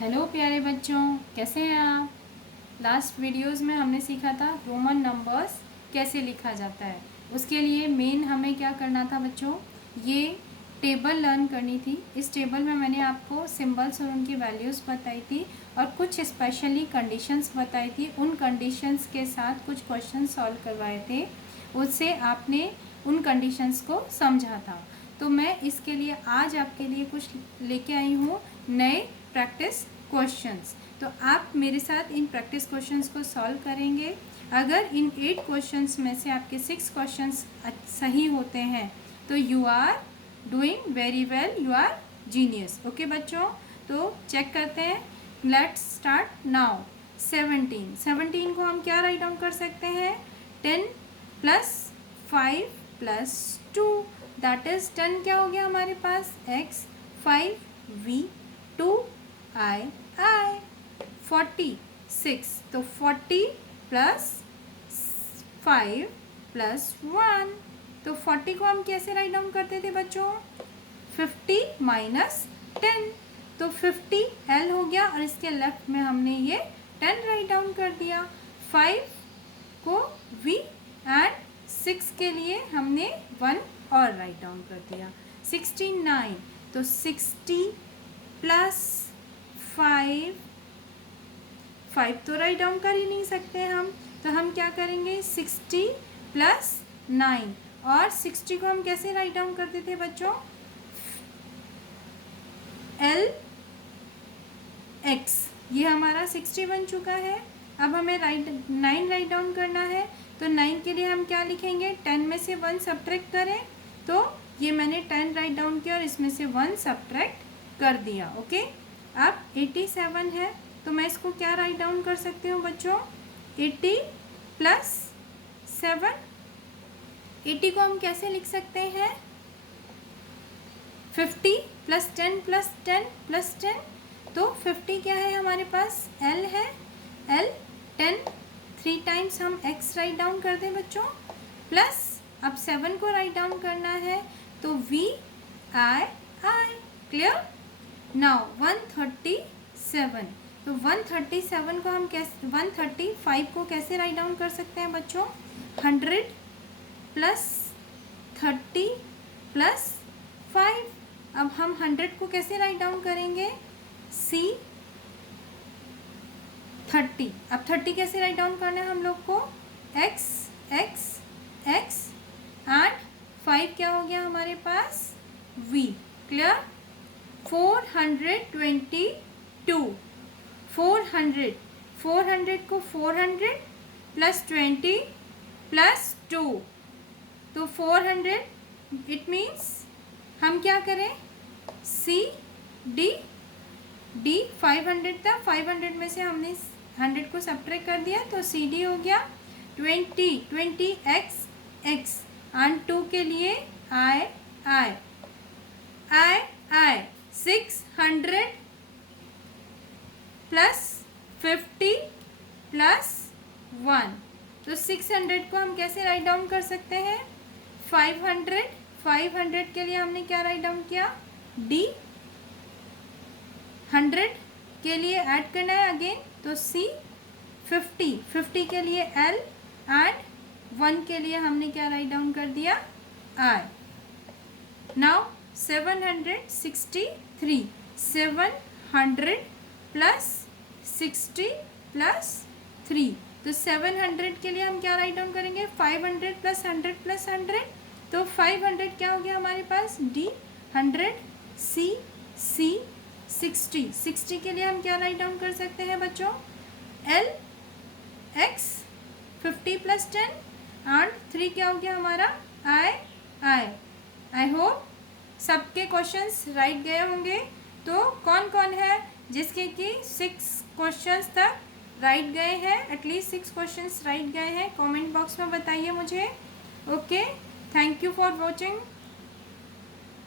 Hello प्यारे बच्चों, कैसे हैं आप। लास्ट वीडियोस में हमने सीखा था रोमन नंबर्स कैसे लिखा जाता है। उसके लिए मेन हमें क्या करना था बच्चों, ये टेबल लर्न करनी थी। इस टेबल में मैंने आपको सिंबल्स और उनकी वैल्यूज़ बताई थी और कुछ स्पेशली कंडीशंस बताई थी। उन कंडीशंस के साथ कुछ क्वेश्चन सॉल्व करवाए थे, उससे आपने उन कंडीशंस को समझा था। तो मैं इसके लिए आज आपके लिए कुछ लेके आई हूँ, नए प्रैक्टिस क्वेश्चंस। तो आप मेरे साथ इन प्रैक्टिस क्वेश्चंस को सॉल्व करेंगे। अगर इन 8 क्वेश्चंस में से आपके 6 क्वेश्चंस सही होते हैं तो you are doing very well, you are genius. Okay बच्चों, तो चेक करते हैं। Let's start now. 17 को हम क्या राइट डाउन कर सकते हैं, 10 प्लस 5 प्लस 2 दैट इज 10 क्या हो गया हमारे पास, x, 5 v, 2 I 46, तो 40 प्लस 5 प्लस 1, तो 40 को हम कैसे राइट डाउन करते थे बच्चों, 50 माइनस 10, तो 50 L हो गया और इसके लेफ्ट में हमने ये 10 राइट डाउन कर दिया। 5 को V एंड 6 के लिए हमने 1 और राइट डाउन कर दिया। 69, तो 60 प्लस 5 तो राइट डाउन कर ही नहीं सकते हम, तो हम क्या करेंगे, 60 प्लस 9, और 60 को हम कैसे राइट डाउन करते थे बच्चों, L x, ये हमारा 60 बन चुका है। अब हमें 9 राइट डाउन करना है, तो 9 के लिए हम क्या लिखेंगे, 10 में से 1 सब्ट्रैक्ट करें, तो ये मैंने 10 राइट डाउन किया और इसमें से 1 सब्ट्रैक्ट कर दिया। ओके, अब 87 है, तो मैं इसको क्या राइट डाउन कर सकती हूँ बच्चों, 80 प्लस 7, 80 को हम कैसे लिख सकते हैं, 50 प्लस 10 प्लस 10 प्लस 10, तो 50 क्या है हमारे पास, L है, L 10, 3 टाइम्स हम x राइट डाउन कर दें बच्चों, प्लस अब 7 को राइट डाउन करना है, तो V I क्लियर। नाउ 137, तो 137 को हम कैसे, 135 को कैसे राइट डाउन कर सकते हैं बच्चों, 100 प्लस 30 प्लस 5, अब हम 100 को कैसे राइट डाउन करेंगे, C 30, अब 30 कैसे राइट डाउन करना है हम लोग को, x x x एंड 5 क्या हो गया हमारे पास, v, क्लियर। 422, 400 को 400 प्लस 20 प्लस 2, तो 400, इट मीन्स हम क्या करें, C D 500 था, 500 में से हमने 100 को सब्ट्रैक्ट कर दिया, तो CD हो गया 20 x एंड 2 के लिए I 600 प्लस 50 प्लस 1, तो 600 को हम कैसे राइट डाउन कर सकते हैं, 500 के लिए हमने क्या राइट डाउन किया, D, 100 के लिए ऐड करना है अगेन, तो C, 50 के लिए L एंड 1 के लिए हमने क्या राइट डाउन कर दिया, I। नाउ 763, 700 प्लस 60 प्लस 3, तो 700 के लिए हम क्या राइट डाउन करेंगे, 500 प्लस 100 प्लस 100, तो 500 क्या हो गया हमारे पास, D 100, C 60 के लिए हम क्या राइट डाउन कर सकते हैं बच्चों, L x 50 प्लस 10 एंड 3 क्या हो गया हमारा, I होप सबके क्वेश्चंस राइट गए होंगे। तो कौन कौन है जिसके कि 6 क्वेश्चंस तक राइट गए हैं, एटलीस्ट 6 क्वेश्चंस राइट गए हैं, कमेंट बॉक्स में बताइए मुझे। Okay, thank you for watching,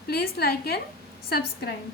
please like and subscribe.